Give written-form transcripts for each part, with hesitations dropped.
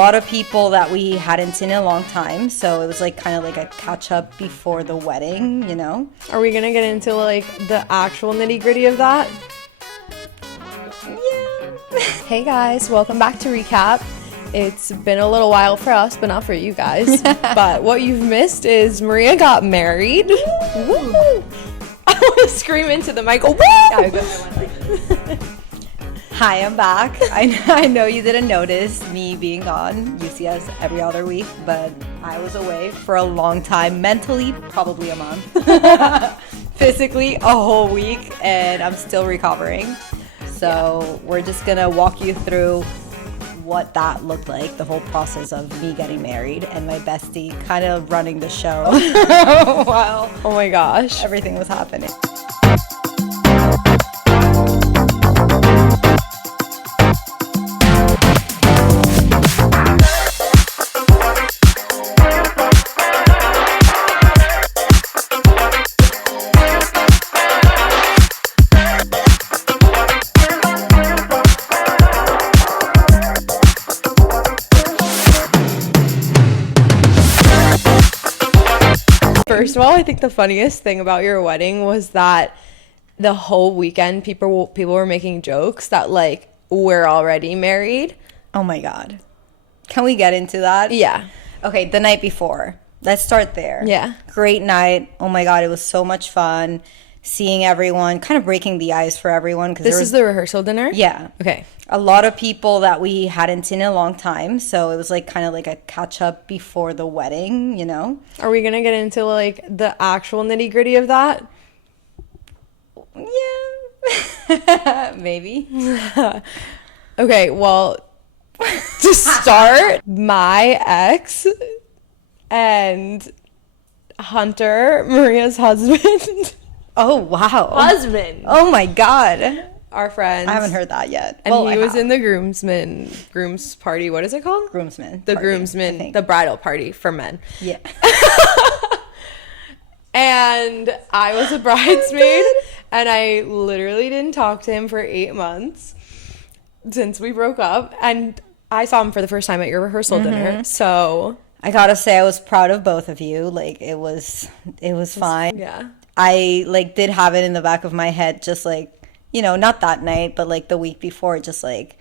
lot of people that we hadn't seen in a long time, so it was like kind of like a catch up before the wedding, you know. Are we gonna get into like the actual nitty-gritty of that? Yeah. Hey guys, welcome back to Recap. It's been a little while for us, but not for you guys. But what you've missed is Maria got married. Woo! I want to scream into the mic. Woo! Hi, I'm back. I know you didn't notice me being gone. You see us every other week, but I was away for a long time. Mentally, probably a month. Physically, a whole week, and I'm still recovering. So we're just gonna walk you through what that looked like, the whole process of me getting married and my bestie kind of running the show while Oh my gosh. everything was happening. First of all, I think the funniest thing about your wedding was that the whole weekend people were making jokes that like we're already married. Oh my God. Can we get into that? Yeah. Okay, the night before. Let's start there. Yeah. Great night. Oh my God, it was so much fun. Seeing everyone, kind of breaking the ice for everyone. This is the rehearsal dinner? Yeah. Okay. A lot of people that we hadn't seen in a long time, so it was like kind of like a catch up before the wedding, you know. Are we gonna get into like the actual nitty gritty of that? Yeah. Maybe. Okay, well, to start, my ex and Hunter, Maria's husband. Oh wow. Husband. Oh my God. Our friends. I haven't heard that yet. And Well, he I was have. in the groom's party. What is it called? groomsman. The party, I groomsman, think. the bridal party for men. Yeah. And I was a bridesmaid, and I literally didn't talk to him for 8 months since we broke up. And I saw him for the first time at your rehearsal dinner. So I gotta say, I was proud of both of you. Like it was fine. yeah. I like did have it in the back of my head, just like, you know, not that night, but like the week before, just like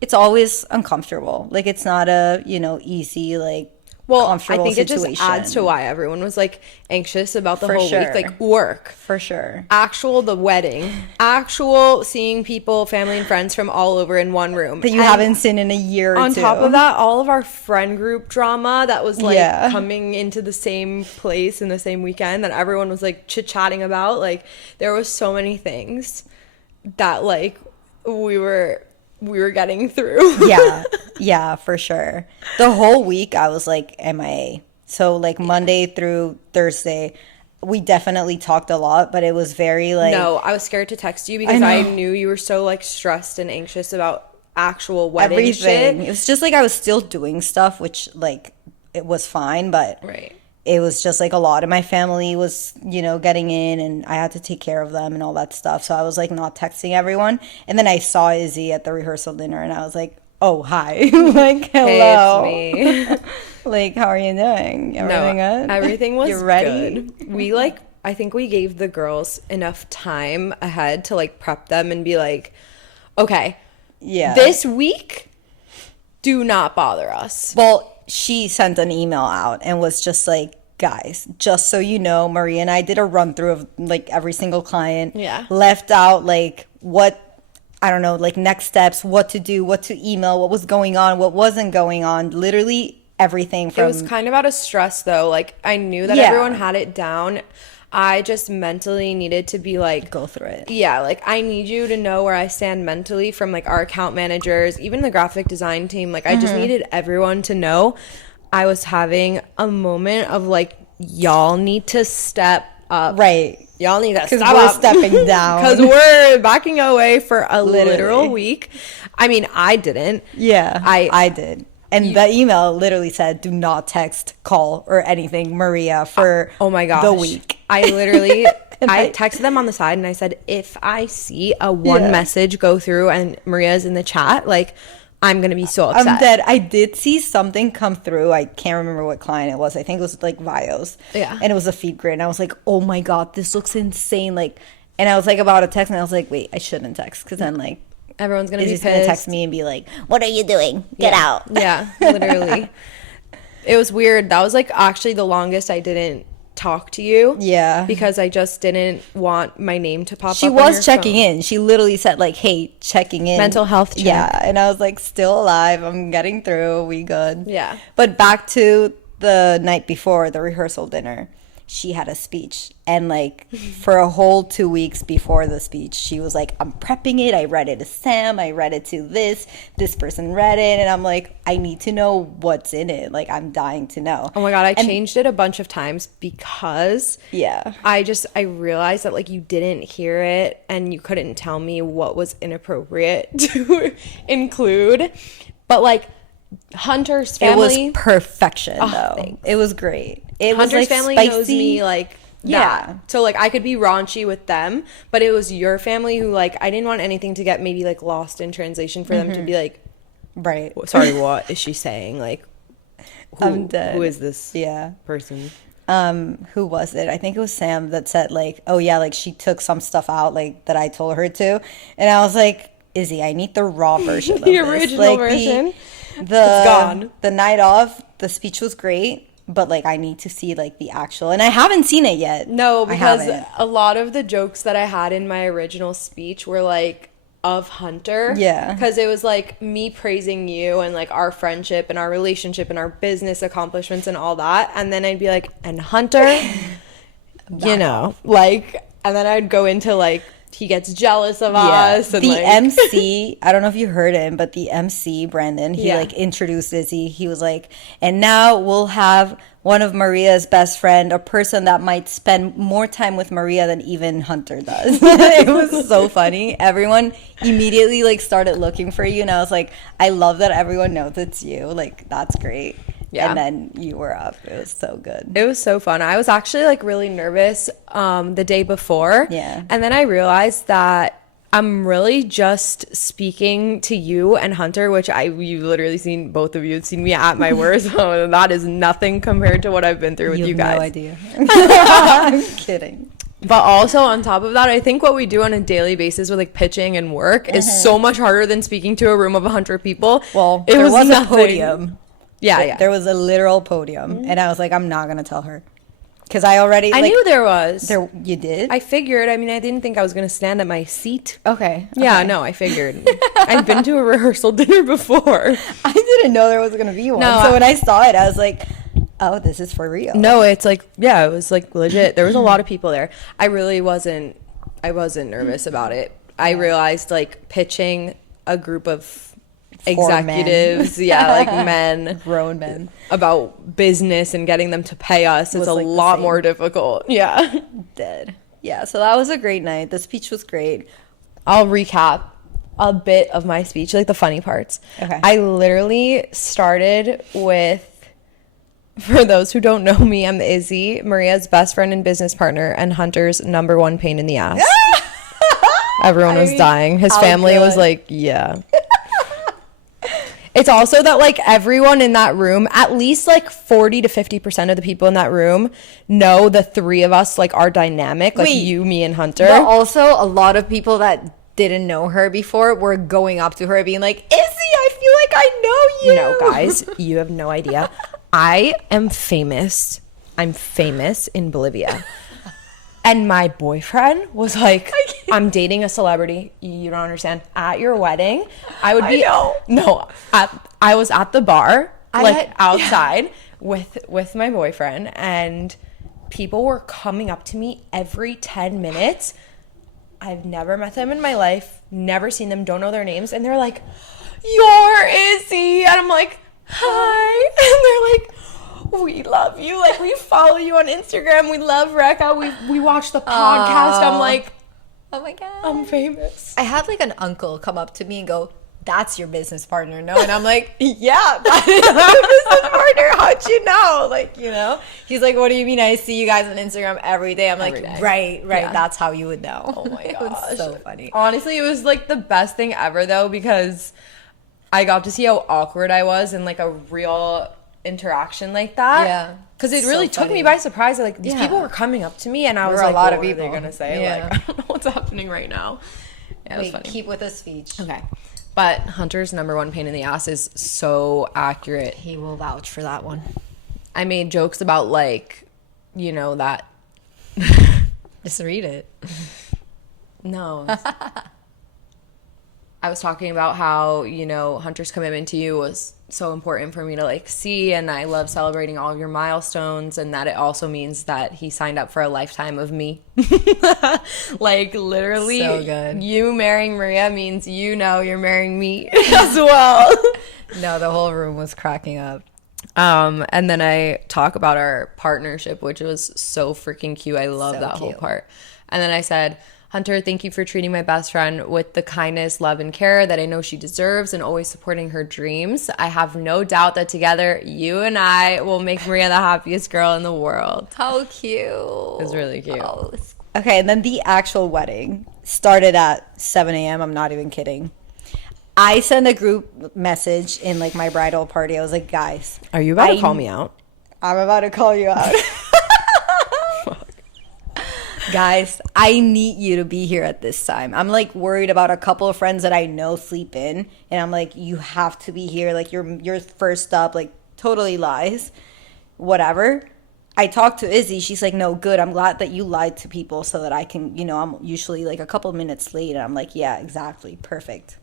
it's always uncomfortable. Like it's not a, you know, easy, like Well, I comfortable think it situation. just adds to why everyone was like anxious about the For whole sure. week. Like work, For sure. actual the wedding, actual seeing people, family and friends from all over in one room That you And haven't seen in a year or on two. top of that, all of our friend group drama that was like Yeah. coming into the same place in the same weekend that everyone was like chit-chatting about. Like there was so many things that like we were getting through. Yeah, for sure. The whole week I was like MIA. So like Monday through Thursday, we definitely talked a lot, but it was very like No, I was scared to text you because I knew you were so like stressed and anxious about actual wedding everything. shit. It was just like I was still doing stuff, which like it was fine, but Right. it was just like a lot of my family was, you know, getting in and I had to take care of them and all that stuff. So I was like not texting everyone. And then I saw Izzy at the rehearsal dinner and I was like, oh, hi. Like, hello. Hey, it's me. Like, how are you doing? Everything good? Everything was You ready? good. We like I think we gave the girls enough time ahead to like prep them and be like, okay, Yeah. this week, do not bother us. Well, she sent an email out and was just like, guys, just so you know, Maria and I did a run through of like every single client. Yeah. Left out like what, I don't know, like next steps, what to do, what to email, what was going on, what wasn't going on. Literally everything It from. was kind of out of stress though. Like I knew that Yeah. everyone had it down. I just mentally needed to be like, go through it. yeah, like I need you to know where I stand mentally from like our account managers, even the graphic design team. Like I just needed everyone to know I was having a moment of like, y'all need to step up. Right. Y'all need to Because step we're up. stepping down. Because we're backing away for a Literally. literal week. I mean, I didn't. Yeah, I- I did. And the email literally said, do not text, call, or anything, Maria, for Oh my gosh. the week. I literally, And I texted them on the side and I said, if I see a one Yeah. message go through and Maria's in the chat, like, I'm going to be so upset. I'm dead. I did see something come through. I can't remember what client it was. I think it was like Vios. Yeah. And it was a feed grid. And I was like, oh my God, this looks insane. Like, and I was like about to text, and I was like, wait, I shouldn't text. Because then, like, everyone's going to be pissed. Going to text me and be like, what are you doing? Get out. Yeah, literally. It was weird. That was like actually the longest I didn't talk to you. Yeah. Because I just didn't want my name to pop up. She was checking in. She literally said like, hey, checking in. Mental health check. Yeah. And I was like, still alive. I'm getting through. We good. Yeah. But back to the night before, the rehearsal dinner. She had a speech, and like for a whole 2 weeks before the speech, she was like, I'm prepping it. I read it to Sam. I read it to this person read it. And I'm like, I need to know what's in it. Like, I'm dying to know. Oh my God. I changed it a bunch of times because I realized that like you didn't hear it and you couldn't tell me what was inappropriate to include. But like Hunter's family, it was perfection though. Thanks. It was great. It Hunter's was like family spicy. knows me like that. So like I could be raunchy with them, but it was your family who like I didn't want anything to get maybe like lost in translation for them to be like, right, sorry, what is she saying? Like, I'm dead. Who is this person? Who was it? I think it was Sam that said like, oh yeah, like she took some stuff out like that I told her to, and I was like, Izzy, I need the raw version of the this. original like, version. It's gone. The night off, the speech was great, but like I need to see like the actual, and I haven't seen it yet. No, because a lot of the jokes that I had in my original speech were like of Hunter. Yeah. Because it was like me praising you and like our friendship and our relationship and our business accomplishments and all that. And then I'd be like, and Hunter, you know, like, and then I'd go into like, he gets jealous of us. And the like, MC, I don't know if you heard him, but the MC, Brandon, he like introduced Izzy. He was like, and now we'll have one of Maria's best friend, a person that might spend more time with Maria than even Hunter does. It was so funny. Everyone immediately like started looking for you, and I was like, I love that everyone knows it's you. Like, that's great. Yeah. And then you were up. It was so good. It was so fun. I was actually like really nervous the day before. Yeah. And then I realized that I'm really just speaking to you and Hunter, which you literally seen, both of you had seen me at my worst. So that is nothing compared to what I've been through with you guys. No idea. I'm kidding. But also on top of that, I think what we do on a daily basis with like pitching and work is so much harder than speaking to a room of 100 people. Well, it was a podium. Yeah. There was a literal podium, and I was like, I'm not gonna tell her, because I knew there was. You did? I figured. I mean, I didn't think I was gonna stand at my seat. Okay. Yeah, no, I figured. I've been to a rehearsal dinner before. I didn't know there was gonna be one. No, so when I saw it, I was like, oh, this is for real. No, it's like, yeah, it was like legit. There was a lot of people there. I wasn't nervous about it. I realized like pitching a group of executives, like men, grown men, about business and getting them to pay us is a like lot more difficult. Yeah. Dead. Yeah, so that was a great night. The speech was great. I'll recap a bit of my speech, like the funny parts. Okay. I literally started with, for those who don't know me, I'm Izzy, Maria's best friend and business partner, and Hunter's number one pain in the ass. Everyone was dying. His family was like, yeah. It's also that like everyone in that room, at least like 40 to 50% of the people in that room know the three of us, like our dynamic, like you, me, and Hunter. But also a lot of people that didn't know her before were going up to her being like, Izzy, I feel like I know you. No, guys, you have no idea. I am famous. I'm famous in Bolivia. And my boyfriend was like, I'm dating a celebrity. You don't understand. At your wedding, I would be. I was at the bar, outside with my boyfriend, and people were coming up to me every 10 minutes. I've never met them in my life, never seen them, don't know their names, and they're like, "You're Izzy," and I'm like, "Hi," and they're like, we love you, like we follow you on Instagram, we love Rekha, we watch the podcast. I'm like, oh my god, I'm famous. I had like an uncle come up to me and go, that's your business partner, no? And I'm like, yeah, that is my business partner. How'd you know? Like, you know, he's like, what do you mean? I see you guys on Instagram every day. I'm like, right, yeah. That's how you would know. Oh my gosh. It was so funny. Honestly, it was like the best thing ever though, because I got to see how awkward I was in like a real interaction like that. Yeah. Because it really took me by surprise. Like, these people were coming up to me, and I was like, what are they going to say? Yeah. Like, I don't know what's happening right now. Yeah, it was funny. Keep with the speech. Okay. But Hunter's number one pain in the ass is so accurate. He will vouch for that one. I made jokes about, like, you know, that. Just read it. No. I was talking about how, you know, Hunter's commitment to you was so important for me to, like, see, and I love celebrating all of your milestones, and that it also means that he signed up for a lifetime of me. Like, literally, so good. You marrying Maria means you know you're marrying me as well. No, the whole room was cracking up. And then I talk about our partnership, which was so freaking cute. I love that whole part. And then I said, Hunter, thank you for treating my best friend with the kindness, love, and care that I know she deserves, and always supporting her dreams. I have no doubt that together, you and I will make Maria the happiest girl in the world. How cute. It was really cute. Oh. Okay, and then the actual wedding started at 7 a.m. I'm not even kidding. I sent a group message in, like, my bridal party. I was like, guys. Are you about to call me out? I'm about to call you out. Guys, I need you to be here at this time. I'm, like, worried about a couple of friends that I know sleep in. And I'm like, you have to be here. Like, you're first up. Like, totally lies. Whatever. I talked to Izzy. She's like, no, good. I'm glad that you lied to people so that I can, you know, I'm usually, like, a couple of minutes late. And I'm like, yeah, exactly. Perfect.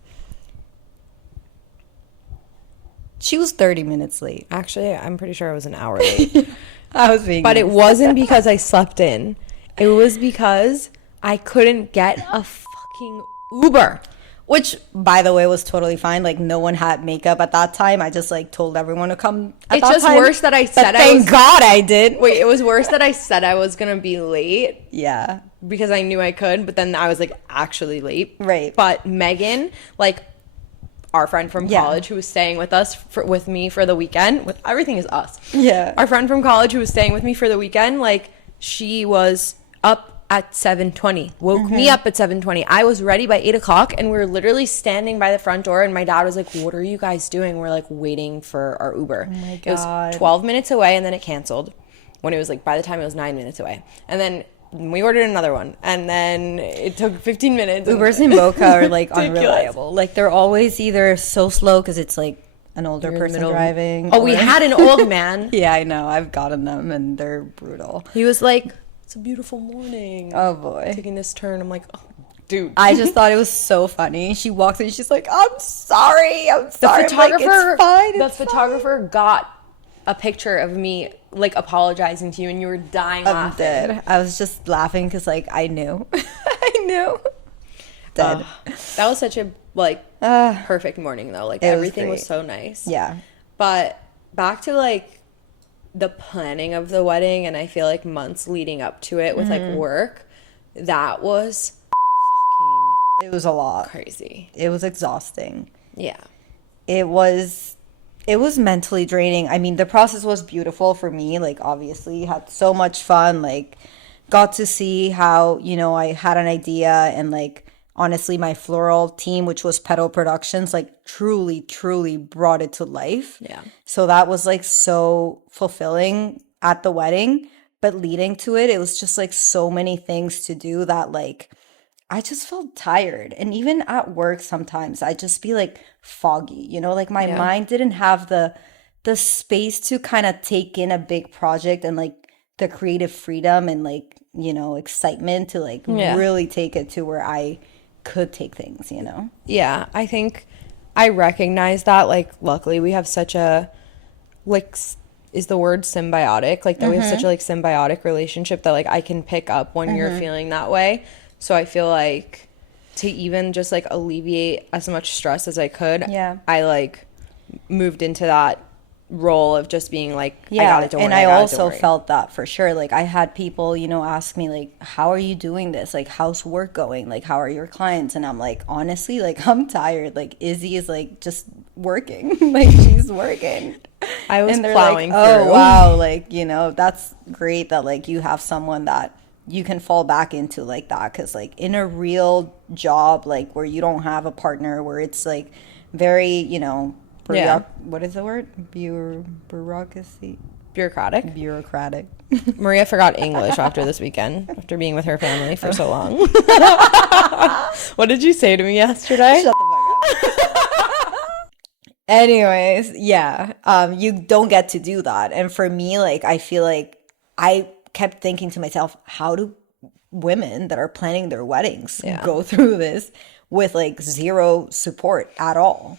She was 30 minutes late. Actually, I'm pretty sure I was an hour late. I was being But nice. it wasn't because I slept in. It was because I couldn't get a fucking Uber. Which, by the way, was totally fine. Like, no one had makeup at that time. I just, like, told everyone to come at It's that just time. worse that I said But thank God I did. Wait, it was worse that I said I was going to be late. Yeah. Because I knew I could, but then I was, like, actually late. Right. But Megan, like, our friend from college who was staying with us, with me for the weekend, everything is us. Yeah. Our friend from college who was staying with me for the weekend, like, she was up at 7:20, woke me up at 7:20. I was ready by 8 o'clock, and we were literally standing by the front door, and my dad was like, what are you guys doing? We're, like, waiting for our Uber. Oh my God. It was 12 minutes away, and then it canceled when it was, like, by the time it was 9 minutes away. And then we ordered another one, and then it took 15 minutes. Ubers in Boca are, like, unreliable. Like, they're always either so slow because it's, like, an older person driving. Oh, we had an old man. Yeah, I know. I've gotten them, and they're brutal. He was like, it's a beautiful morning. Oh, boy. Taking this turn. I'm like, oh, dude. I just thought it was so funny. She walks in, she's like, I'm sorry. The photographer got a picture of me, like, apologizing to you, and you were dying laughing. I'm dead. I was just laughing because, like, I knew. I knew. Dead. That was such a, like, perfect morning, though. Like, everything was so nice. Yeah. But back to, like, the planning of the wedding, and I feel like months leading up to it with, like, work, that was It was a lot. crazy. It was exhausting. Yeah. It was mentally draining. I mean, the process was beautiful for me. Like, obviously, had so much fun. Like, got to see how, you know, I had an idea, and, like, honestly, my floral team, which was Petal Productions, like, truly brought it to life. Yeah. So that was, like, so fulfilling at the wedding. But leading to it, it was just, like, so many things to do that, like, I just felt tired. And even at work sometimes I just be, like, foggy, you know, like, my mind didn't have the space to kind of take in a big project and, like, the creative freedom and, like, you know, excitement to, like, really take it to where I could take things, you know? Yeah, I think I recognize that. Like, luckily we have such a, like, is the word symbiotic? Like, that we have such a, like, symbiotic relationship that, like, I can pick up when you're feeling that way. So I feel like to even just, like, alleviate as much stress as I could, I, like, moved into that role of just being like, I got it, don't worry. And I also felt that for sure. Like, I had people, you know, ask me, like, how are you doing this? Like, how's work going? Like, how are your clients? And I'm like, honestly, like, I'm tired. Like, Izzy is, like, just working. Like, she's working. I was and they're plowing like, through. oh, wow. Like, you know, that's great that, like, you have someone that you can fall back into like that. Because, like, in a real job, like, where you don't have a partner, where it's, like, very, you know, Yeah. what is the word? Bureaucracy. Bureaucratic. Maria forgot English after this weekend, after being with her family for so long. What did you say to me yesterday? Shut the fuck up. Anyways, yeah, you don't get to do that. And for me, like, I feel like I kept thinking to myself, how do women that are planning their weddings go through this with like zero support at all?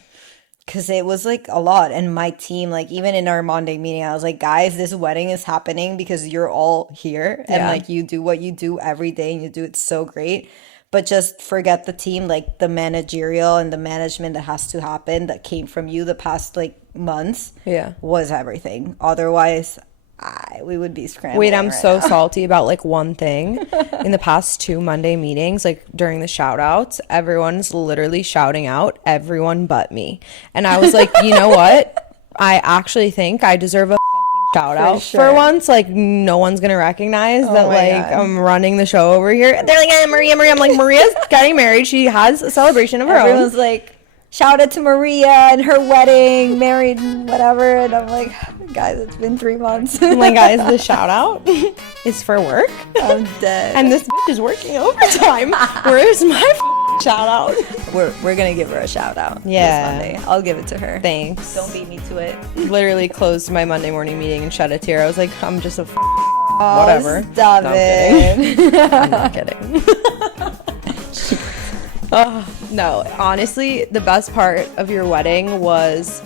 Because it was like a lot. And my team, like, even in our Monday meeting, I was like, guys, this wedding is happening because you're all here and like you do what you do every day and you do it so great. But just forget the team, like the managerial and the management that has to happen that came from you the past like months was everything. Otherwise, we would be scrambling. Wait, I'm right so now. salty about like one thing. In the past 2 Monday meetings, like during the shout outs, everyone's literally shouting out everyone but me. And I was like, you know what? I actually think I deserve a shout out for once. Like, no one's gonna recognize that like I'm running the show over here. They're like, Maria. I'm like, Maria's getting married. She has a celebration of her Everyone's own. like, shout out to Maria and her wedding, married, whatever. And I'm like, guys, it's been 3 months. I'm like, guys, the shout out is for work. I'm dead. And this bitch is working overtime. Where's my shout out? We're gonna give her a shout out. Yeah. This Monday. I'll give it to her. Thanks. Don't beat me to it. Literally closed my Monday morning meeting and shed a tear. I was like, I'm just a Oh, whatever. Stop No, it. I'm not kidding. Oh, no, honestly, the best part of your wedding was